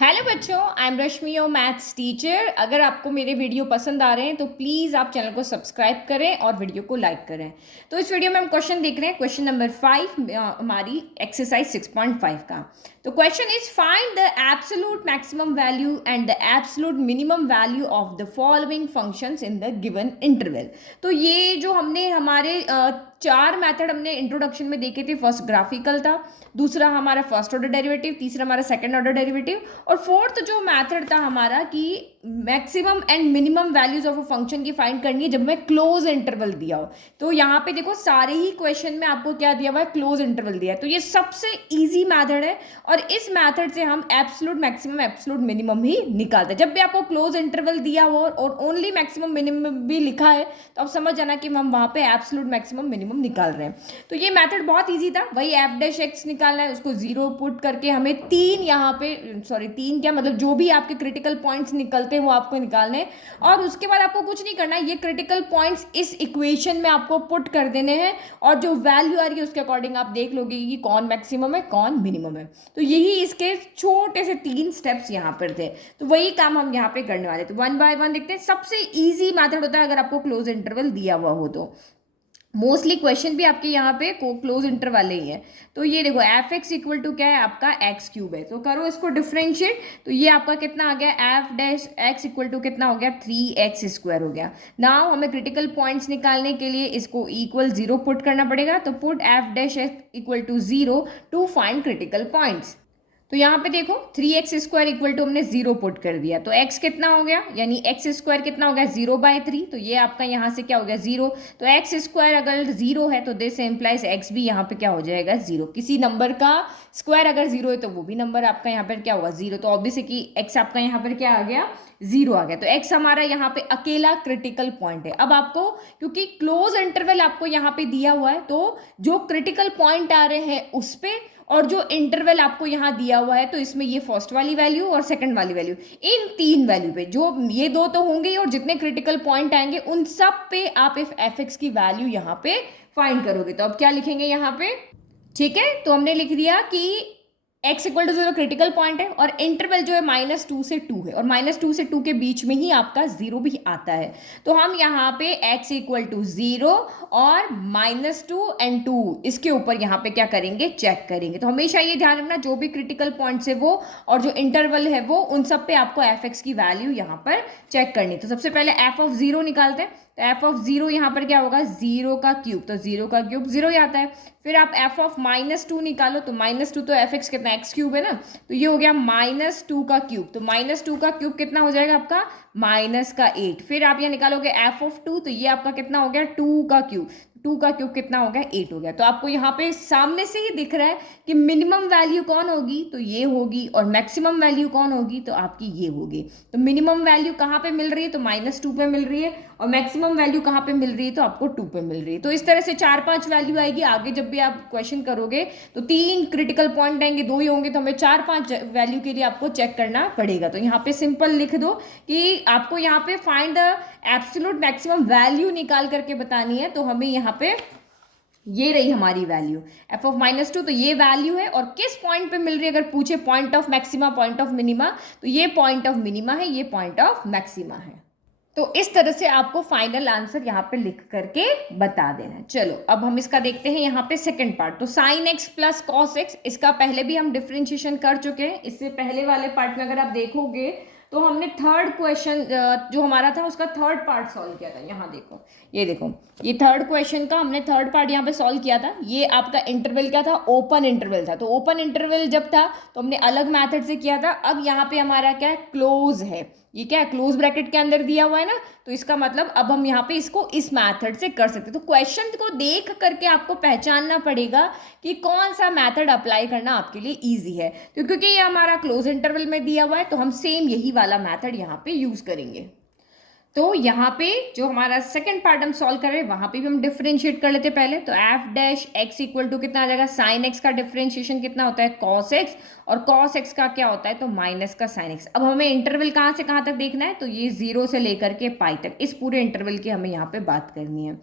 Hello बच्चों, I am Rashmi your maths teacher. अगर आपको मेरे वीडियो पसंद आ रहे हैं तो प्लीज़ आप चैनल को सब्सक्राइब करें और वीडियो को लाइक करें। तो इस वीडियो में हम क्वेश्चन देख रहे हैं, क्वेश्चन नंबर 5 हमारी एक्सरसाइज 6.5 का। तो question is find the absolute maximum value and the absolute minimum value of the following functions in the given interval. तो ये जो हमने हमारे चार मेथड हमने इंट्रोडक्शन में देखे थे। फर्स्ट ग्राफिकल था, दूसरा हमारा फर्स्ट ऑर्डर डेरिवेटिव, तीसरा हमारा सेकंड ऑर्डर डेरिवेटिव, और फोर्थ जो मेथड था हमारा कि maximum and minimum values of a function की फाइंड करनी है जब मैं क्लोज इंटरवल दिया हो। तो यहाँ पे देखो सारे ही क्वेश्चन में आपको क्या दिया हुआ है, क्लोज इंटरवल दिया है। तो ये सबसे इजी मेथड है और इस मेथड से हम एब्सोल्यूट मैक्सिमम एब्सोल्यूट मिनिमम ही निकालते हैं। जब भी आपको क्लोज इंटरवल दिया हो और ओनली मैक्सिमम मिनिमम भी लिखा है तो आप समझ जाना कि हम वहाँ पे एब्सोल्यूट मैक्सिमम मिनिमम निकाल रहे हैं। तो ये मेथड बहुत ईजी था। वही एफ डैश एक्स निकालना है, उसको जीरो पुट करके हमें तीन यहाँ पे तीन क्या मतलब जो भी आपके क्रिटिकल पॉइंट्स निकलते हैं वो आपको निकालने हैं। और उसके बाद आपको कुछ नहीं करना है, ये क्रिटिकल पॉइंट्स इस इक्वेशन में आपको पुट कर देने हैं और जो वैल्यू आ रही है उसके अकॉर्डिंग आप देख लोगे कि कौन मैक्सिमम है कौन मिनिमम है। तो यही इसके छोटे से तीन स्टेप्स यहाँ पर थे। तो वही काम हम यहाँ पे करने वाले। तो वन बाय वन देखते हैं। सबसे ईजी मेथड होता है अगर आपको क्लोज इंटरवल दिया हुआ हो तो। मोस्टली क्वेश्चन भी आपके यहाँ पे क्लोज इंटर वाले ही है। तो ये देखो एफ एक्स इक्वल टू क्या है आपका एक्स क्यूब है। तो करो इसको डिफरेंशिएट। तो ये आपका कितना आ गया, f dash x equal to कितना हो गया, 3x² हो गया। नाउ हमें क्रिटिकल पॉइंट्स निकालने के लिए इसको इक्वल 0 पुट करना पड़ेगा। तो put f dash x equal to 0 to find critical points. तो यहाँ पे देखो 3x² इक्वल टू हमने 0 पुट कर दिया। तो x कितना हो गया, यानी x² कितना हो गया 0/3। तो ये आपका यहाँ से क्या हो गया 0। तो x² अगर 0 है तो दिस इम्प्लाइज x भी यहाँ पे क्या हो जाएगा 0। किसी नंबर का स्क्वायर अगर 0 है तो वो भी नंबर आपका यहाँ पर क्या होगा 0। तो ऑब्वियसली कि x आपका यहाँ पर क्या आ गया 0 आ गया। तो x हमारा यहाँ पे अकेला क्रिटिकल पॉइंट है। अब आपको क्योंकि क्लोज इंटरवल आपको यहाँ पे दिया हुआ है तो जो क्रिटिकल पॉइंट आ रहे हैं उस पे और जो इंटरवल आपको यहाँ दिया हुआ है तो इसमें ये फर्स्ट वाली वैल्यू और सेकंड वाली वैल्यू, इन तीन वैल्यू पे जो ये दो तो होंगे और जितने क्रिटिकल पॉइंट आएंगे उन सब पे आप एफ एक्स की वैल्यू यहाँ पे फाइंड करोगे। तो अब क्या लिखेंगे यहाँ पे, ठीक है। तो हमने लिख दिया कि x equal to 0 critical point है और इंटरवल जो है -2 से 2 है और -2 से 2 के बीच में ही आपका 0 भी आता है। तो हम यहाँ पे x इक्वल टू 0 और -2 एंड 2 इसके ऊपर यहाँ पे क्या करेंगे, चेक करेंगे। तो हमेशा ये ध्यान रखना जो भी क्रिटिकल पॉइंट्स है वो और जो इंटरवल है वो उन सब पे आपको एफ एक्स की वैल्यू यहाँ पर चेक करनी। तो सबसे पहले एफ ऑफ 0 निकालते हैं। तो एफ ऑफ 0 यहाँ पर क्या होगा 0 का क्यूब। तो 0 का क्यूब 0 ही आता है। फिर आप एफ ऑफ -2 निकालो। तो -2 तो एफ एक्स कितना एक्स क्यूब है ना, तो ये हो गया -2 का क्यूब। तो -2 का क्यूब कितना हो जाएगा आपका -8। फिर आप यहाँ निकालोगे एफ ऑफ 2। तो ये आपका कितना हो गया 2 का क्यूब। 2 का क्यूब कितना हो गया 8 हो गया। तो आपको यहाँ पे सामने से ही दिख रहा है कि मिनिमम वैल्यू कौन होगी, तो ये होगी, और मैक्सिमम वैल्यू कौन होगी तो आपकी ये होगी। तो मिनिमम वैल्यू कहाँ पे मिल रही है, तो -2 पे मिल रही है, और मैक्सिमम वैल्यू कहाँ पे मिल रही है तो आपको 2 पे मिल रही है। तो इस तरह से 4-5 वैल्यू आएगी। आगे जब भी आप क्वेश्चन करोगे तो 3 क्रिटिकल पॉइंट आएंगे, 2 ही होंगे, तो हमें 4-5 वैल्यू के लिए आपको चेक करना पड़ेगा। तो यहाँ पे सिंपल लिख दो कि आपको यहाँ पे find the absolute maximum value निकाल करके बतानी है। तो हमें यहाँ पे ये रही हमारी वैल्यू एफ ऑफ -2। तो ये वैल्यू है और किस पॉइंट पे मिल रही है, अगर पूछे point of maxima point of minima, तो ये पॉइंट ऑफ मिनिमा है, ये पॉइंट ऑफ मैक्सिमा है। तो इस तरह से आपको फाइनल आंसर यहाँ पे लिख करके बता देना है। चलो अब हम इसका देखते हैं यहाँ पे सेकंड पार्ट। तो sine x plus cos x, इसका पहले भी हम डिफ्रेंशिएशन कर चुके हैं। इससे पहले वाले पार्ट में अगर आप देखोगे तो हमने थर्ड क्वेश्चन जो हमारा था उसका थर्ड पार्ट सॉल्व किया था। यहाँ देखो, ये देखो, ये थर्ड क्वेश्चन का हमने थर्ड पार्ट यहाँ पे सॉल्व किया था। ये आपका इंटरवल क्या था, ओपन इंटरवल था। तो ओपन इंटरवल जब था तो हमने अलग मेथड से किया था। अब यहाँ पे हमारा क्या है, क्लोज है। ये क्या है, क्लोज ब्रैकेट के अंदर दिया हुआ है ना, तो इसका मतलब अब हम यहाँ पे इसको इस मेथड से कर सकते हैं। तो क्वेश्चन को देख करके आपको पहचानना पड़ेगा कि कौन सा मेथड अप्लाई करना आपके लिए इजी है। तो क्योंकि ये हमारा क्लोज इंटरवल में दिया हुआ है तो हम सेम यही वाला मेथड यहाँ पे यूज करेंगे। तो यहाँ पे जो हमारा सेकंड पार्ट हम सॉल्व कर रहे हैं वहां पे भी हम डिफरेंशिएट कर लेते हैं पहले। तो f dash x equal to कितना आ जाएगा, साइन एक्स का डिफरेंशिएशन कितना होता है, कॉस एक्स, और कॉस एक्स का क्या होता है, तो माइनस का साइन एक्स। अब हमें इंटरवल कहाँ से कहाँ तक देखना है, तो ये 0 से लेकर के पाई तक, इस पूरे इंटरवल की हमें यहाँ पे बात करनी है।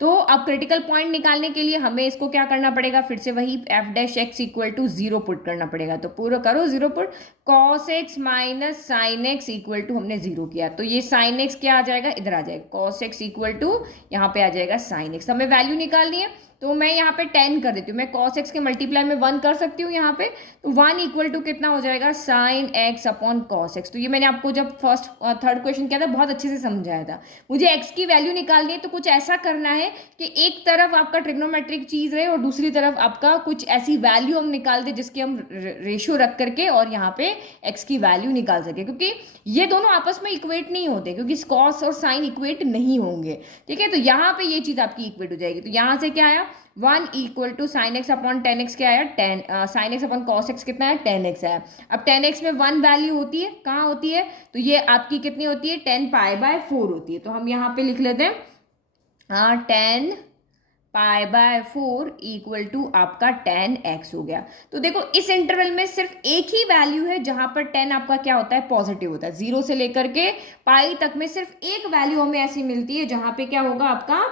तो अब क्रिटिकल पॉइंट निकालने के लिए हमें इसको क्या करना पड़ेगा, फिर से वही f dash x equal to 0 put करना पड़ेगा। तो पूरा करो 0 put, cos x minus sine x equal to हमने 0 किया, तो ये साइन एक्स क्या आ जाएगा, इधर आ जाएगा, कॉस एक्स इक्वल टू यहाँ पे आ जाएगा साइन एक्स। हमें वैल्यू निकालनी है, तो मैं यहाँ पे 10 कर देती हूँ, मैं cos x के मल्टीप्लाई में 1 कर सकती हूँ यहाँ पे, तो 1 इक्वल टू कितना हो जाएगा, sine x upon cos x. तो ये मैंने आपको जब फर्स्ट थर्ड क्वेश्चन किया था बहुत अच्छे से समझाया था। मुझे x की वैल्यू निकालनी है, तो कुछ ऐसा करना है कि एक तरफ आपका ट्रिग्नोमेट्रिक चीज रहे और दूसरी तरफ आपका कुछ ऐसी वैल्यू हम निकाल दे जिसकी हम रेशियो रख करके और यहाँ पे x की वैल्यू निकाल सके, क्योंकि ये दोनों आपस में इक्वेट नहीं होते, क्योंकि कॉस और साइन इक्वेट नहीं होंगे। ठीक है, तो यहाँ पे ये चीज आपकी इक्वेट हो जाएगी। तो यहाँ से क्या आया, 1 equal to sine x upon 10x क्या आया, 10 sine x upon cos x कितना है, 10x आया। अब 10x में 1 वैल्यू होती है, कहाँ होती है, तो ये आपकी कितनी होती है, 10 पाई बाय 4 होती है। तो हम यहाँ पे लिख लेते हैं 10 पाई बाय 4 इक्वल टू आपका 10x हो गया। तो देखो इस इंटरवल में सिर्फ एक ही वैल्यू है जहां पर 10 आपका क्या होता है, पॉजिटिव होता है। 0 से लेकर के पाई तक में सिर्फ एक वैल्यू हमें ऐसी मिलती है जहां पे क्या होगा आपका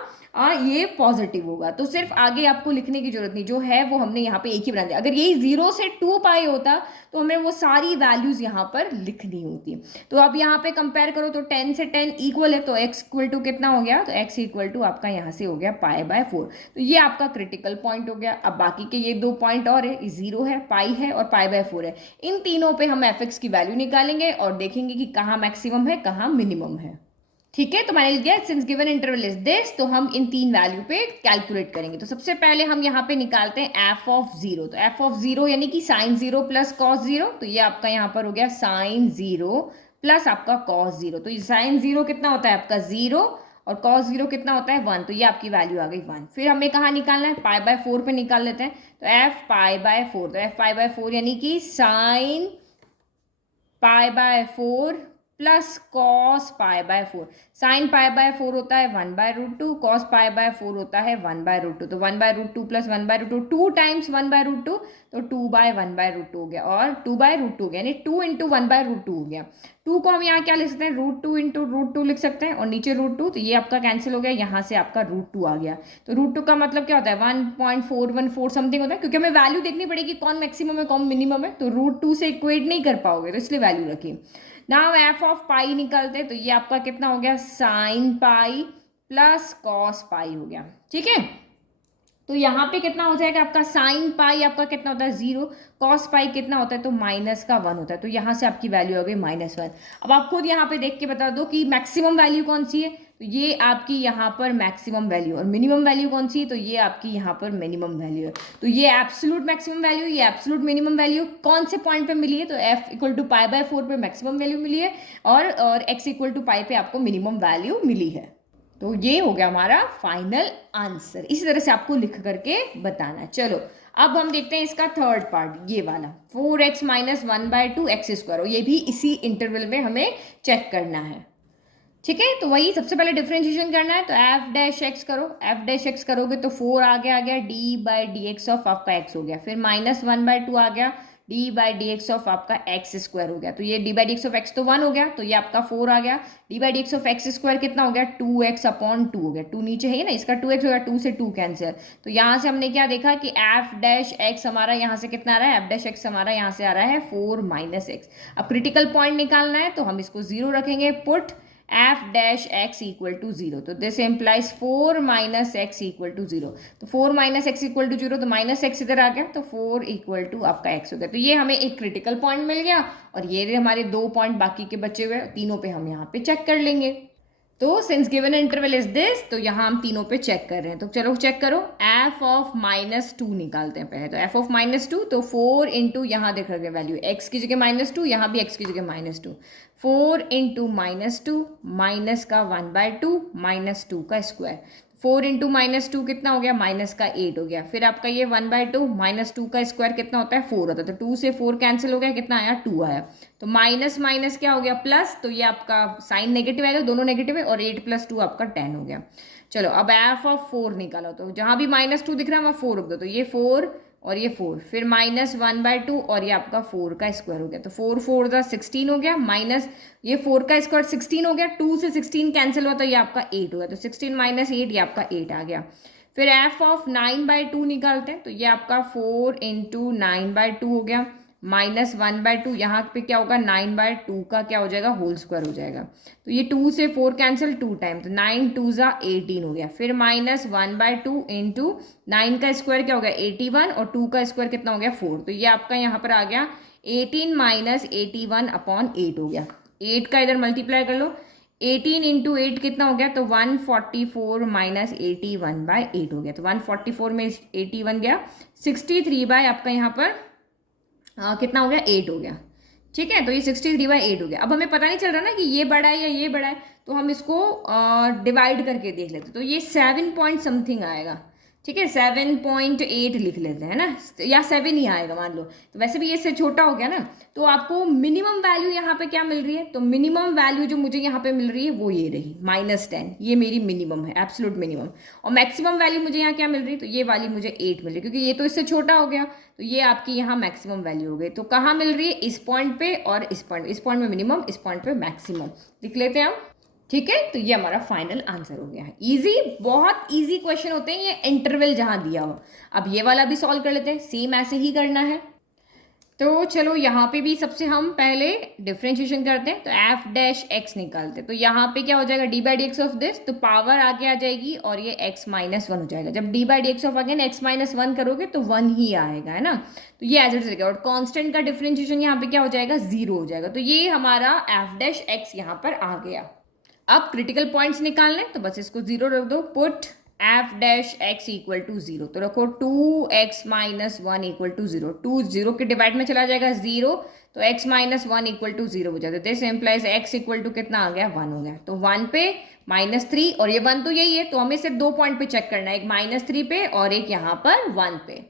ये पॉजिटिव होगा। तो सिर्फ आगे आपको लिखने की जरूरत नहीं, जो है वो हमने यहाँ पे एक ही बना दिया। अगर यही 0 से 2 पाई होता तो हमें वो सारी वैल्यूज यहाँ पर लिखनी होती। तो अब यहाँ पे कंपेयर करो तो 10 से 10 इक्वल है, तो x इक्वल टू कितना हो गया, तो x इक्वल टू आपका यहाँ से हो गया पाई बाय 4। तो ये आपका क्रिटिकल पॉइंट हो गया। अब बाकी के ये 2 पॉइंट और है, 0 है, पाई है और पाई बाय 4 है। इन तीनों पे हम एफ एक्स की वैल्यू निकालेंगे और देखेंगे कि कहाँ मैक्सिमम है कहाँ मिनिमम है। ठीक है, तो मैंने लिख दिया since given interval is this, तो हम इन 3 वैल्यू पे कैलकुलेट करेंगे। तो सबसे पहले हम यहाँ पे निकालते हैं एफ ऑफ 0। तो एफ ऑफ 0 यानी कि साइन 0 प्लस कॉस 0, तो ये आपका यहाँ पर हो गया साइन 0 प्लस आपका कॉस 0। तो ये साइन 0 कितना होता है आपका 0 और कॉस 0 कितना होता है 1, तो ये आपकी वैल्यू आ गई 1। फिर हमें कहाँ निकालना है, पाई बाय 4 पे निकाल लेते हैं। तो एफ पाई बाय 4, तो एफ पाई बाय 4 यानी कि sine pi by 4 plus cos pi by 4। Sine pi by 4 होता है 1 by root 2, cos pi by 4 होता है 1 बाय रूट 2। तो 1 by root 2 plus 1 by root 2, 2 times 1 by root 2, तो 2 bye 1 by root 2 हो गया, और 2 बाय रूट 2 हो गया, यानी 2 इंटू 1 बाय रूट 2 हो गया। 2 को हम यहाँ क्या लिख सकते हैं, रूट 2 इंटू रूट 2 लिख सकते हैं, और नीचे रूट 2, तो ये आपका कैंसिल हो गया, यहाँ से आपका रूट 2 आ गया। तो रूट 2 का मतलब क्या होता है, 1.414 समथिंग होता है, क्योंकि हमें वैल्यू देखनी पड़ेगी कौन मैक्सिमम है कौन मिनिमम है। तो रूट 2 से इक्वेट नहीं कर पाओगे, तो इसलिए वैल्यू रखी। नाउ एफ ऑफ पाई निकालते हैं, तो ये आपका कितना हो गया, साइन पाई प्लस कॉस पाई हो गया। ठीक है, तो यहाँ पे कितना हो जाएगा आपका, साइन पाई आपका कितना होता है 0, कॉस पाई कितना होता है, तो माइनस का 1 होता है। तो यहाँ से आपकी वैल्यू हो गई -1। अब आप खुद यहाँ पे देख के बता दो कि मैक्सिमम वैल्यू कौन सी है, तो ये आपकी यहाँ पर मैक्सिमम वैल्यू, और मिनिमम वैल्यू कौन सी है, तो ये आपकी यहाँ पर मिनिमम वैल्यू है। तो ये एब्सोल्यूट मैक्सिमम वैल्यू, ये एब्सोल्यूट मिनिमम वैल्यू कौन से पॉइंट पे मिली है, तो f equal to pi by 4 पे मैक्सिमम वैल्यू मिली है, और एक्स इक्वल टू पाई पे आपको मिनिमम वैल्यू मिली है। तो ये हो गया हमारा फाइनल आंसर। इसी तरह से आपको लिख करके बताना। चलो अब हम देखते हैं इसका थर्ड पार्ट, ये वाला 4x माइनस 1/2 एक्स स्क्वायर, और ये भी इसी इंटरवल में हमें चेक करना है। ठीक है, तो वही सबसे पहले डिफरेंशिएशन करना है। तो एफ डैश एक्स करो, एफ डैश एक्स करोगे तो 4 आगे आ गया, D by D x of आपका एक्स हो गया, फिर -1/2 आ गया, D by D x of आपका एक्स स्क्वायर हो गया। तो ये D by D x of x तो 1 हो गया, तो ये आपका 4 आ गया। D by D x of x square कितना हो गया, 2x अपॉन 2 हो गया। 2 नीचे है ना, इसका 2x हो गया, 2 से 2 कैंसिल। तो यहाँ से हमने क्या देखा कि एफ डैश एक्स हमारा यहाँ से कितना आ रहा है, एफ डैश एक्स हमारा यहाँ से आ रहा है 4 - x। अब क्रिटिकल पॉइंट निकालना है, तो हम इसको 0 रखेंगे, put f dash x equal to 0। तो this implies 4 - x equal to 0। तो 4 - x इक्वल टू 0, तो -x इधर आ गया, तो 4 इक्वल टू आपका x हो गया। तो ये हमें एक क्रिटिकल पॉइंट मिल गया, और ये हमारे 2 पॉइंट बाकी के बचे हुए, तीनों पे हम यहाँ पे चेक कर लेंगे। तो since given interval is this, तो यहाँ हम तीनों पे चेक कर रहे हैं। तो चलो चेक करो, एफ ऑफ -2 निकालते हैं पहले। तो एफ ऑफ -2, तो 4 इंटू यहाँ देख रहे वैल्यू, x की जगह -2, यहाँ भी x की जगह -2, 4 इंटू -2 माइनस का 1/2 -2 का स्क्वायर। 4 इंटू -2 कितना हो गया, माइनस का 8 हो गया। फिर आपका ये 1/2 -2 का स्क्वायर कितना होता है, 4 होता है। तो 2 से 4 कैंसिल हो गया, कितना आया, 2 आया। तो माइनस माइनस क्या हो गया, प्लस, तो ये आपका साइन नेगेटिव आएगा, दोनों नेगेटिव है, और 8 + 2 आपका 10 हो गया। चलो अब एफ ऑफ 4 निकालो, तो जहां भी -2 दिख रहा है वहाँ 4 रख दो। तो ये 4 और ये 4, फिर -1/2 और ये आपका 4 का स्क्वायर हो गया। तो 4 4 ज़ा 16 हो गया, माइनस ये 4 का स्क्वायर 16 हो गया, 2 से 16 कैंसिल हुआ तो ये आपका 8 हो गया। तो 16 - 8 ये आपका 8 आ गया। फिर f ऑफ 9/2 निकालते हैं, तो ये आपका 4 × 9/2 हो गया, -1/2 यहाँ पे क्या होगा 9/2 का क्या हो जाएगा होल स्क्वायर हो जाएगा। तो ये 2 से 4 कैंसिल 2 टाइम, तो 9 2 ज़ा 18 हो गया। फिर -1/2 × 9 का स्क्वायर क्या हो गया 81 और 2 का स्क्वायर कितना हो गया 4। तो ये आपका यहाँ पर आ गया 18 - 81/8 हो गया। 8 का इधर मल्टीप्लाई कर लो, 18 × 8 कितना हो गया, तो 144 - 81/8 हो गया। तो 144 में 81 गया, 63 बाय आपका यहाँ पर कितना हो गया 8 हो गया। ठीक है, तो ये 63/8 हो गया। अब हमें पता नहीं चल रहा ना कि ये बड़ा है या ये बड़ा है, तो हम इसको डिवाइड करके देख लेते, तो ये 7 पॉइंट समथिंग आएगा। ठीक है, 7.8 लिख लेते हैं ना, या 7 ही आएगा मान लो, तो वैसे भी ये इससे छोटा हो गया ना। तो आपको मिनिमम वैल्यू यहाँ पे क्या मिल रही है, तो मिनिमम वैल्यू जो मुझे यहाँ पे मिल रही है वो ये रही -10, ये मेरी मिनिमम है, एब्सोल्यूट मिनिमम। और मैक्सिमम वैल्यू मुझे यहाँ क्या मिल रही है, तो ये वाली मुझे 8 मिल रही है, क्योंकि ये तो इससे छोटा हो गया, तो ये आपकी यहाँ मैक्सिमम वैल्यू हो गई। तो कहाँ मिल रही है, इस पॉइंट पे और इस पॉइंट में मिनिमम, इस पॉइंट पे मैक्सिमम लिख लेते हैं हम। ठीक है, तो ये हमारा फाइनल आंसर हो गया है। इजी, बहुत इजी क्वेश्चन होते हैं ये, इंटरवल जहां दिया हो। अब ये वाला भी सॉल्व कर लेते हैं, सेम ऐसे ही करना है। तो चलो यहाँ पे भी सबसे हम पहले डिफ्रेंशिएशन करते हैं, तो f' निकालते हैं। तो यहाँ पे क्या हो जाएगा d/dx ऑफ दिस, तो पावर आगे आ जाएगी और ये x - 1 हो जाएगा। जब d/dx ऑफ अगेन x - 1 करोगे तो 1 ही आएगा, है ना। तो ये एज इट इज रहेगा, और कांस्टेंट का डिफ्रेंशिएशन यहाँ पे क्या हो जाएगा 0 हो जाएगा। तो ये हमारा f' यहाँ पर आ गया। अब क्रिटिकल पॉइंट्स निकालने, तो बस इसको 0 रख दो, पुट f' इक्वल टू 0, तो रखो 2x - 1 इक्वल टू 0, 2 0 के डिवाइड में चला जाएगा 0, तो x - 1 इक्वल टू 0 हो जाता है। This implies x equal to कितना आ गया 1 हो गया। तो 1 पे -3 और ये 1 तो यही है, तो हमें सिर्फ 2 पॉइंट पे चेक करना है, एक -3 पे और एक यहाँ पर 1 पे।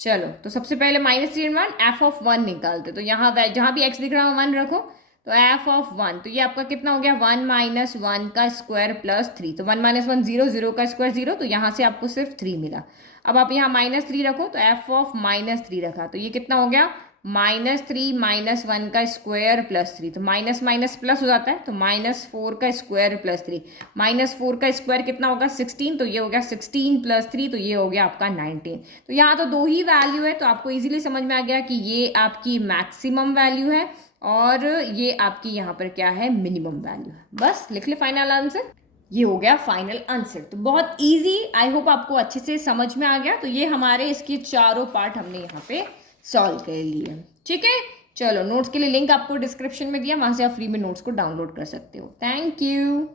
चलो, तो सबसे पहले -3 और 1 f ऑफ 1 निकालते, तो यहाँ जहाँ भी x दिख रहा है 1 रखो, तो f ऑफ 1, तो ये आपका कितना हो गया 1 - 1 का स्क्वायर प्लस 3, तो 1 - 1 0, 0 का स्क्वायर 0, तो यहाँ से आपको सिर्फ 3 मिला। अब आप यहाँ -3 रखो, तो f ऑफ -3 रखा, तो ये कितना हो गया -3 - 1 का स्क्वायर प्लस 3, तो माइनस माइनस प्लस हो जाता है, तो -4 का स्क्वायर प्लस 3, -4 का स्क्वायर कितना होगा 16, तो ये हो गया 16 + 3, तो ये हो गया आपका 19। तो यहाँ तो 2 ही वैल्यू है, तो आपको इजीली समझ में आ गया कि ये आपकी मैक्सिमम वैल्यू है और ये आपकी यहाँ पर क्या है मिनिमम वैल्यू है। बस लिख ले फाइनल आंसर, ये हो गया फाइनल आंसर। तो बहुत इजी, आई होप आपको अच्छे से समझ में आ गया। तो ये हमारे इसके चारों पार्ट हमने यहाँ पे सॉल्व कर लिए। ठीक है, चलो नोट्स के लिए लिंक आपको डिस्क्रिप्शन में दिया, वहाँ से आप फ्री में नोट्स को डाउनलोड कर सकते हो। Thank you.